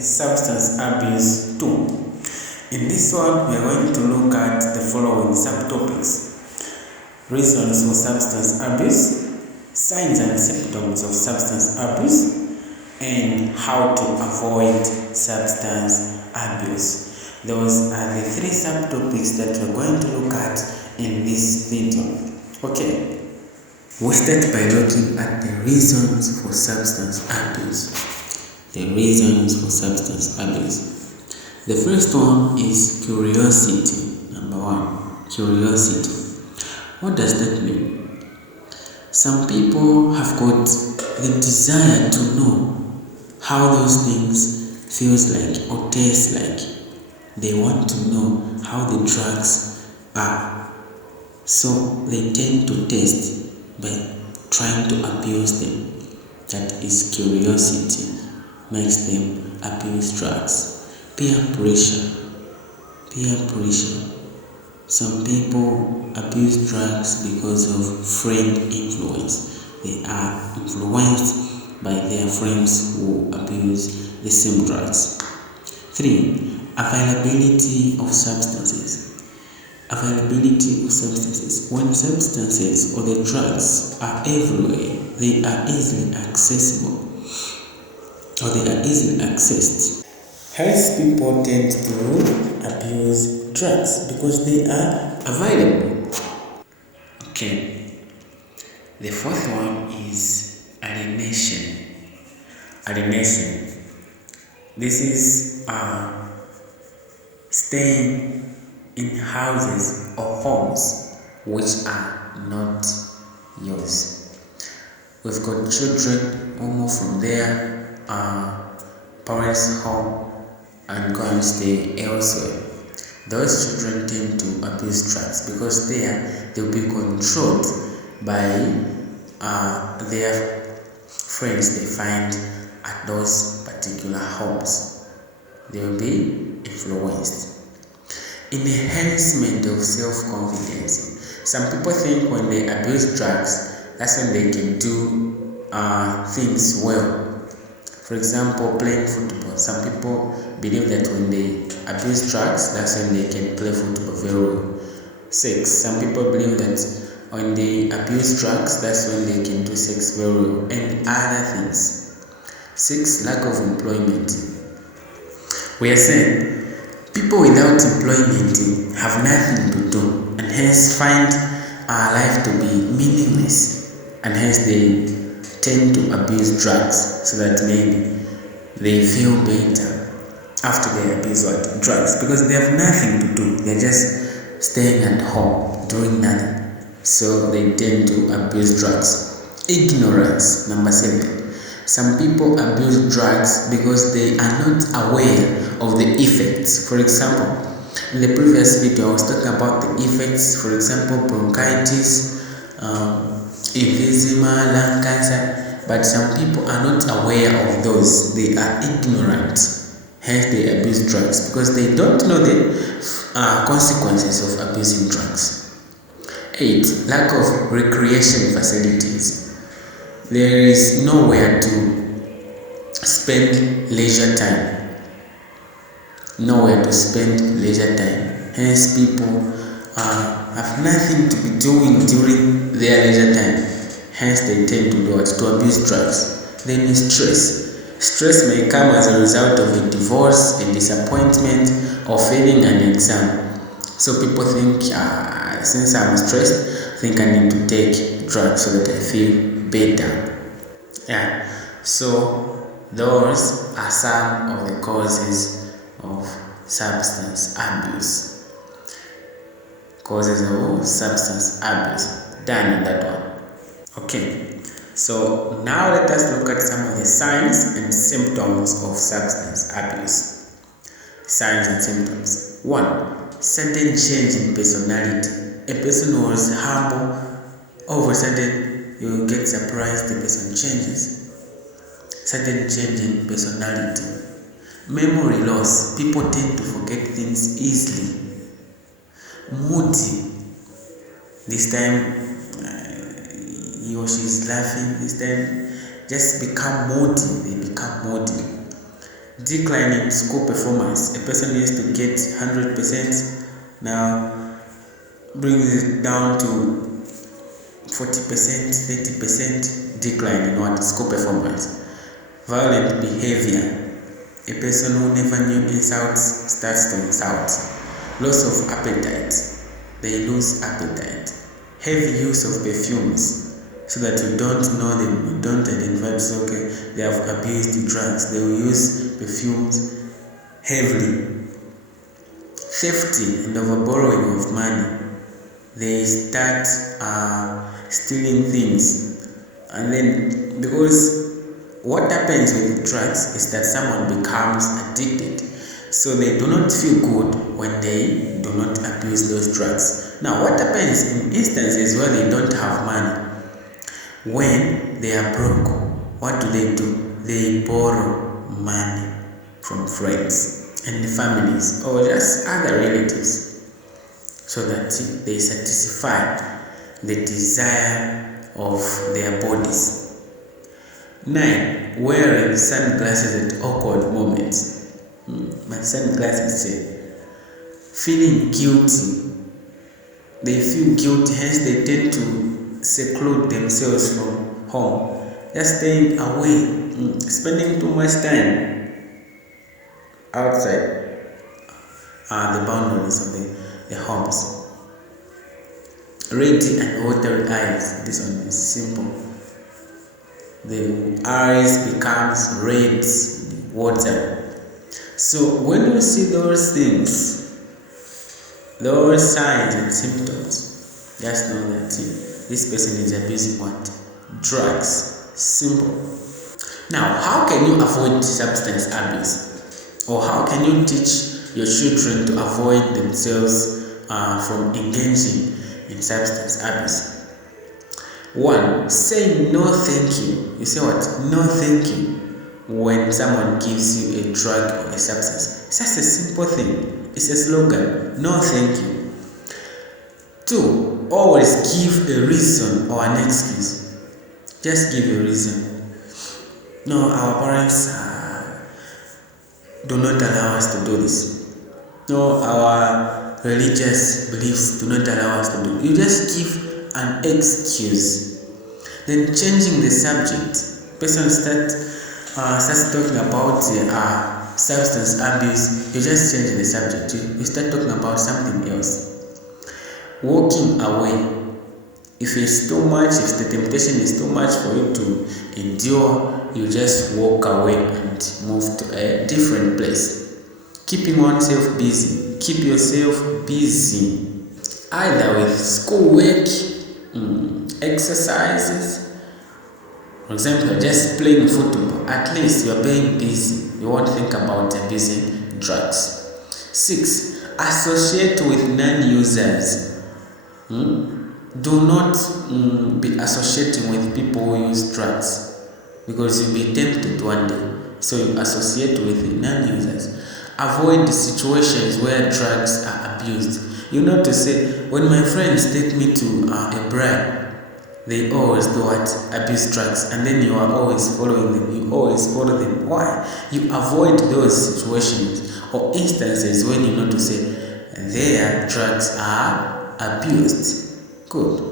substance abuse 2. In this one, we are going to look at the following subtopics: reasons for substance abuse, signs and symptoms of substance abuse, and how to avoid substance abuse. Those are the 3 subtopics that we're going to look at in this video. Okay, we start by looking at the reasons for substance abuse. The reasons for substance abuse. The first one is curiosity. Number 1, curiosity. What does that mean? Some people have got the desire to know how those things feels like or taste like. They want to know how the drugs are. So they tend to test by trying to abuse them. That is curiosity makes them abuse drugs. Peer pressure. Peer pressure. Some people abuse drugs because of friend influence. They are influenced by their friends who abuse the same drugs. 3. Availability of substances. Availability of substances. When substances or the drugs are everywhere, they are easily accessible or they are easily accessed. Hence, people tend to abuse drugs because they are available. Okay. The 4th one is alienation. Alienation. This is staying in houses or homes which are not yours. We've got children who move from their parents' home and go and stay elsewhere. Those children tend to abuse drugs because they'll be controlled by their friends they find at those particular homes. They will be influenced. Enhancement of self-confidence. Some people think when they abuse drugs, that's when they can do things well. For example, playing football. Some people believe that when they abuse drugs, that's when they can play football very well. 6. Some people believe that when they abuse drugs, that's when they can do sex very well, and other things. 6. Lack of employment. We are saying people without employment have nothing to do and hence find our life to be meaningless, and hence they tend to abuse drugs so that maybe they feel better after they abuse drugs because they have nothing to do. They're just staying at home doing nothing. So they tend to abuse drugs. Ignorance. Number 7. Some people abuse drugs because they are not aware of the effects. For example, in the previous video I was talking about the effects, for example, bronchitis, emphysema, lung cancer, but some people are not aware of those. They are ignorant, hence they abuse drugs because they don't know the consequences of abusing drugs. 8. Lack of recreation facilities. There is nowhere to spend leisure time. Nowhere to spend leisure time. Hence people have nothing to be doing during their leisure time. Hence they tend to abuse drugs. Then is stress. Stress may come as a result of a divorce, a disappointment, or failing an exam. So people think, since I'm stressed, I think I need to take drugs so that I feel better. Yeah. So those are some of the causes of substance abuse. Causes of substance abuse. Done in that one. Okay, so now let us look at some of the signs and symptoms of substance abuse. Signs and symptoms. 1. Sudden change in personality. A person who was humble, all of a sudden you get surprised the person changes. Sudden change in personality. Memory loss. People tend to forget things easily. Moody. This time he or she is laughing, this time just become moody. They become moody. Decline in school performance. A person used to get 100%, now brings it down to 40%, 30%. Decline in what? School performance. Violent behavior. A person who never knew insults starts to insult. Loss of appetite. They lose appetite. Heavy use of perfumes, so that you don't know them, you don't identify, so okay, they have abused drugs. They will use perfumes heavily. Theft and overborrowing of money. They start stealing things, and then because what happens with drugs is that someone becomes addicted, so they do not feel good when they do not abuse those drugs. Now, what happens in instances where they don't have money? When they are broke, what do? They borrow money from friends and families or just other relatives, so that they satisfy the desire of their bodies. 9. Wearing sunglasses at awkward moments. My sunglasses say, feeling guilty. They feel guilty, hence they tend to seclude themselves from home, just staying away, spending too much time outside the boundaries of the homes. Red and watery eyes. This one is simple. The eyes becomes red, water. So when you see those things, those signs and symptoms, just know that this person is abusing what? Drugs. Simple. Now, how can you avoid substance abuse? Or how can you teach your children to avoid themselves from engaging in substance abuse? 1. Say no thank you. You say what? No thank you when someone gives you a drug or a substance. It's just a simple thing. It's a slogan. No thank you. 2. Always give a reason or an excuse. Just give a reason. No, our parents do not allow us to do this. No, our religious beliefs do not allow us to do it. You just give an excuse. Then changing the subject. Person starts talking about substance abuse. You just change the subject. You start talking about something else. Walking away. If it's too much, if the temptation is too much for you to endure, you just walk away and move to a different place. Keeping oneself busy. Keep yourself busy, either with schoolwork, exercises. For example, just playing football. At least you are being busy. You won't think about abusing drugs. 6. Associate with non-users. Do not be associating with people who use drugs, because you'll be tempted one day. So you associate with non-users. Avoid the situations where drugs are abused. You know to say, when my friends take me to a bar, they always do what? Abuse drugs, and then you are always following them. You always follow them. Why? You avoid those situations or instances when you know to say their drugs are abused. Good.